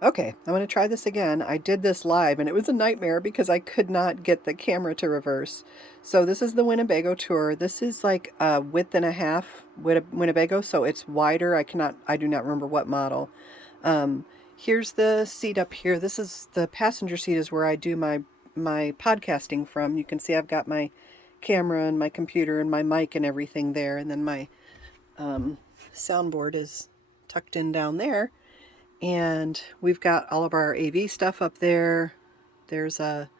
Okay, I'm going to try this again. I did this live and it was a nightmare because I could not get the camera to reverse. So this is the Winnebago tour. This is like a width and a half Winnebago, so it's wider. I do not remember what model. Um, Here's the seat up here. This is the passenger seat is where I do my podcasting from. You can see I've got my camera and my computer and my mic and everything there, and then my soundboard is tucked in down there. And we've got all of our AV stuff up there. There's a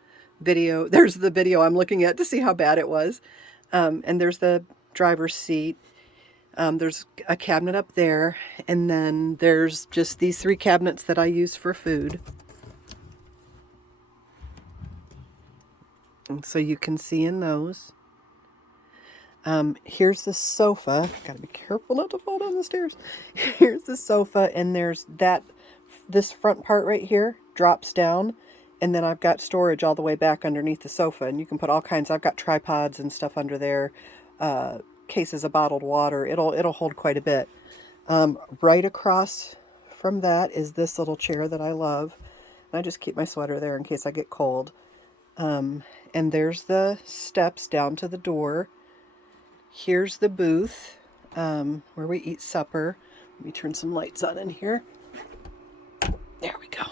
video. There's the video I'm looking at to see how bad it was. And there's the driver's seat. There's a cabinet up there. And then there's just these 3 cabinets that I use for food. And so you can see in those. Here's the sofa. Gotta be careful not to fall down the stairs. Here's the sofa, and there's this front part right here drops down, and then I've got storage all the way back underneath the sofa, and you can put all kinds. I've got tripods and stuff under there, cases of bottled water. It'll hold quite a bit. Right across from that is this little chair that I love. And I just keep my sweater there in case I get cold. And there's the steps down to the door. Here's the booth where we eat supper. Let me turn some lights on in here. There we go.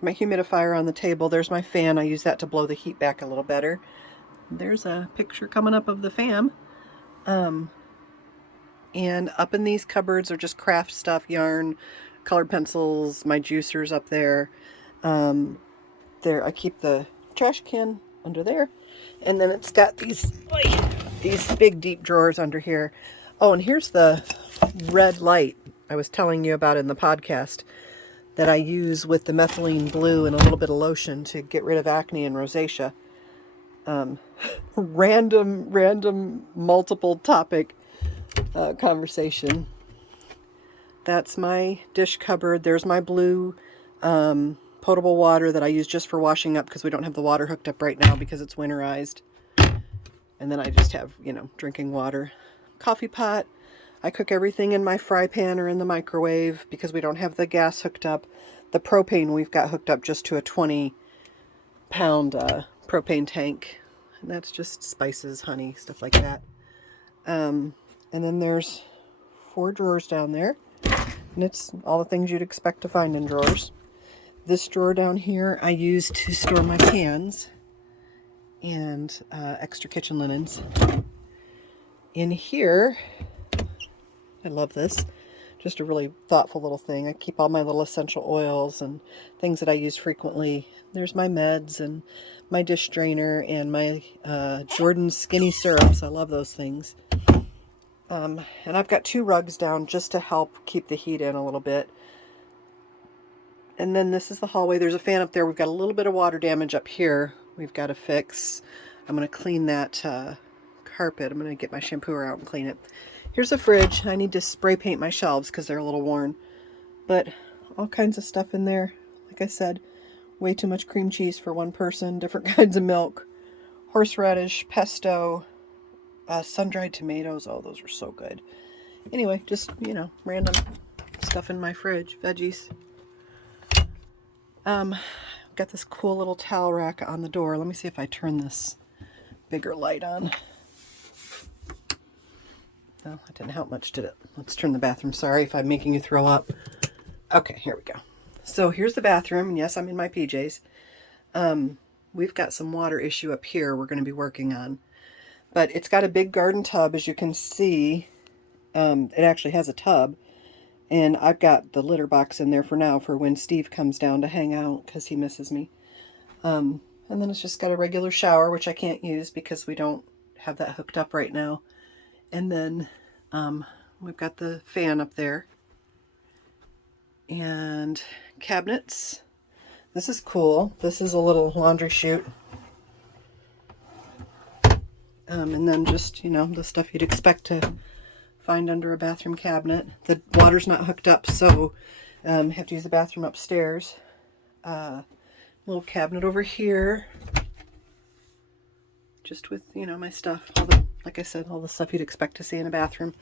My humidifier on the table. There's my fan. I use that to blow the heat back a little better. There's a picture coming up of the fam. And up in these cupboards are just craft stuff, yarn, colored pencils, my juicers up there. There, I keep the trash can under there. And then it's got these big deep drawers under here. Oh, and here's the red light I was telling you about in the podcast that I use with the methylene blue and a little bit of lotion to get rid of acne and rosacea. Random multiple topic conversation. That's my dish cupboard. There's my blue potable water that I use just for washing up because we don't have the water hooked up right now because it's winterized. And then I just have, drinking water. Coffee pot. I cook everything in my fry pan or in the microwave because we don't have the gas hooked up. The propane we've got hooked up just to a 20-pound propane tank. And that's just spices, honey, stuff like that. And then there's 4 drawers down there. And it's all the things you'd expect to find in drawers. This drawer down here I use to store my pans and extra kitchen linens. In here, I love this. Just a really thoughtful little thing. I keep all my little essential oils and things that I use frequently. There's my meds and my dish drainer and my Jordan skinny syrups. I love those things. And I've got 2 rugs down just to help keep the heat in a little bit. And then this is the hallway. There's a fan up there. We've got a little bit of water damage up here we've got to fix. I'm going to clean that carpet. I'm going to get my shampooer out and clean it. Here's a fridge. I need to spray paint my shelves because they're a little worn. But all kinds of stuff in there. Like I said, way too much cream cheese for one person. Different kinds of milk. Horseradish, pesto, sun-dried tomatoes. Oh, those are so good. Anyway, just, random stuff in my fridge. Veggies. Got this cool little towel rack on the door. Let me see if I turn this bigger light on. No, that didn't help much, did it? Let's turn the bathroom. Sorry if I'm making you throw up. Okay, here we go. So here's the bathroom. And yes, I'm in my PJs. We've got some water issue up here we're going to be working on. But it's got a big garden tub, as you can see. It actually has a tub. And I've got the litter box in there for now for when Steve comes down to hang out because he misses me. And then it's just got a regular shower, which I can't use because we don't have that hooked up right now. And then we've got the fan up there. And cabinets. This is cool. This is a little laundry chute. And then just, the stuff you'd expect to find under a bathroom cabinet. The water's not hooked up, so have to use the bathroom upstairs. Little cabinet over here. Just with, my stuff. Like I said, all the stuff you'd expect to see in a bathroom.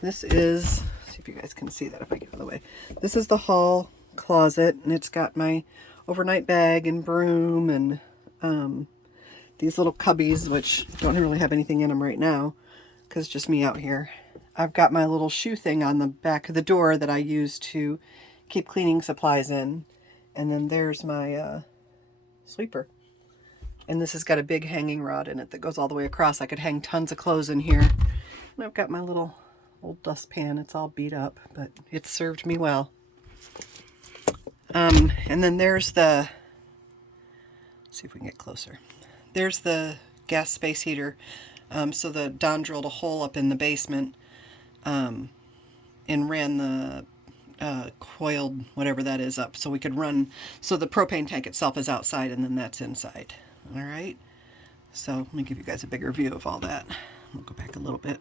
This is, so if you guys can see that if I get out of the way. This is the hall closet, and it's got my overnight bag and broom and these little cubbies, which don't really have anything in them right now because it's just me out here. I've got my little shoe thing on the back of the door that I use to keep cleaning supplies in. And then there's my sleeper. And this has got a big hanging rod in it that goes all the way across. I could hang tons of clothes in here. And I've got my little old dustpan. It's all beat up, but it's served me well. And then there's the, let's see if we can get closer. There's the gas space heater. So Don drilled a hole up in the basement and ran the coiled whatever that is up so we could run. So the propane tank itself is outside and then that's inside. All right. So let me give you guys a bigger view of all that. We'll go back a little bit.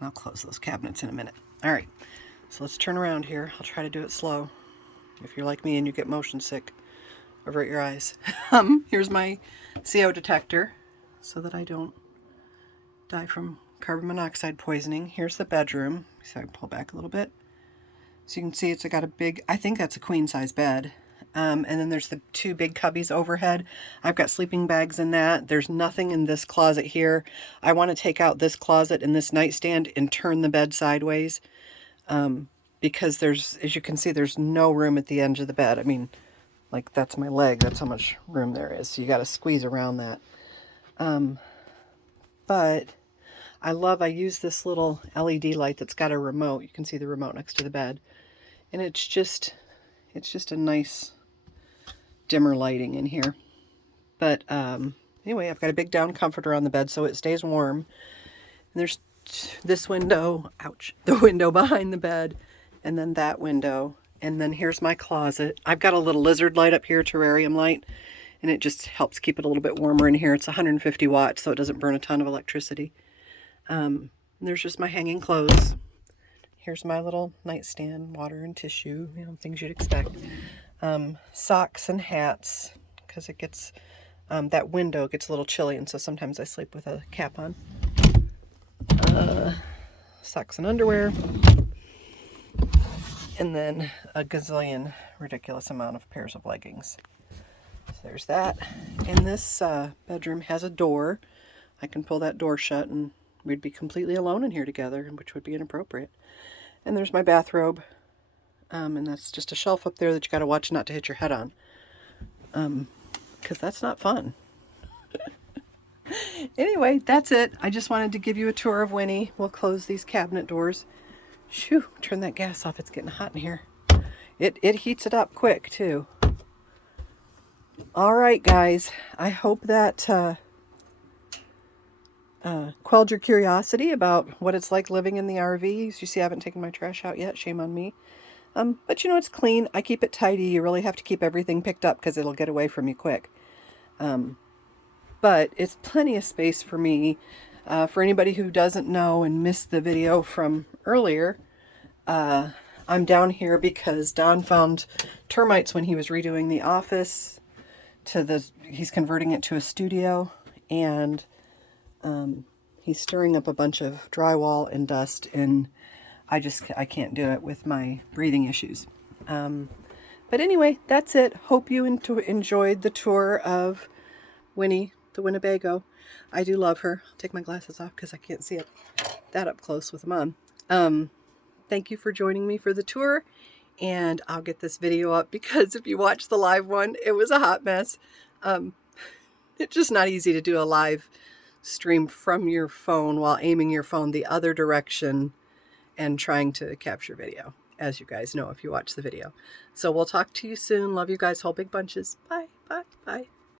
I'll close those cabinets in a minute. All right. So let's turn around here. I'll try to do it slow. If you're like me and you get motion sick, avert your eyes. Here's my CO detector so that I don't die from carbon monoxide poisoning. Here's the bedroom. So I can pull back a little bit. So you can see it's got a big, I think that's a queen size bed. And then there's the two big cubbies overhead. I've got sleeping bags in that. There's nothing in this closet here. I want to take out this closet and this nightstand and turn the bed sideways. Because there's, as you can see, there's no room at the edge of the bed. I mean, like that's my leg. That's how much room there is. So you got to squeeze around that. But I use this little LED light that's got a remote. You can see the remote next to the bed. And it's just a nice dimmer lighting in here. But anyway, I've got a big down comforter on the bed so it stays warm. And there's this window, ouch, the window behind the bed, and then that window. And then here's my closet. I've got a little lizard light up here, terrarium light, and it just helps keep it a little bit warmer in here. It's 150 watts, so it doesn't burn a ton of electricity. There's just my hanging clothes. Here's my little nightstand, water and tissue, you know, things you'd expect. Socks and hats, because it gets, that window gets a little chilly, and so sometimes I sleep with a cap on. Socks and underwear. And then a gazillion ridiculous amount of pairs of leggings. So there's that. And this bedroom has a door. I can pull that door shut and we'd be completely alone in here together, which would be inappropriate. And there's my bathrobe. And that's just a shelf up there that you got to watch not to hit your head on. Because that's not fun. Anyway, that's it. I just wanted to give you a tour of Winnie. We'll close these cabinet doors. Shoo, turn that gas off. It's getting hot in here. It heats it up quick, too. All right, guys. I hope that quelled your curiosity about what it's like living in the RV. As you see, I haven't taken my trash out yet. Shame on me. But, you know, it's clean. I keep it tidy. You really have to keep everything picked up because it'll get away from you quick. But it's plenty of space for me. For anybody who doesn't know and missed the video from earlier, I'm down here because Don found termites when he was redoing the office. He's converting it to a studio, and he's stirring up a bunch of drywall and dust, and I can't do it with my breathing issues. But anyway, that's it. Hope you enjoyed the tour of Winnie, the Winnebago. I do love her. I'll take my glasses off because I can't see it that up close with them on. Thank you for joining me for the tour, and I'll get this video up because if you watch the live one, it was a hot mess. It's just not easy to do a live stream from your phone while aiming your phone the other direction and trying to capture video, as you guys know if you watch the video. So we'll talk to you soon. Love you guys, whole big bunches. Bye.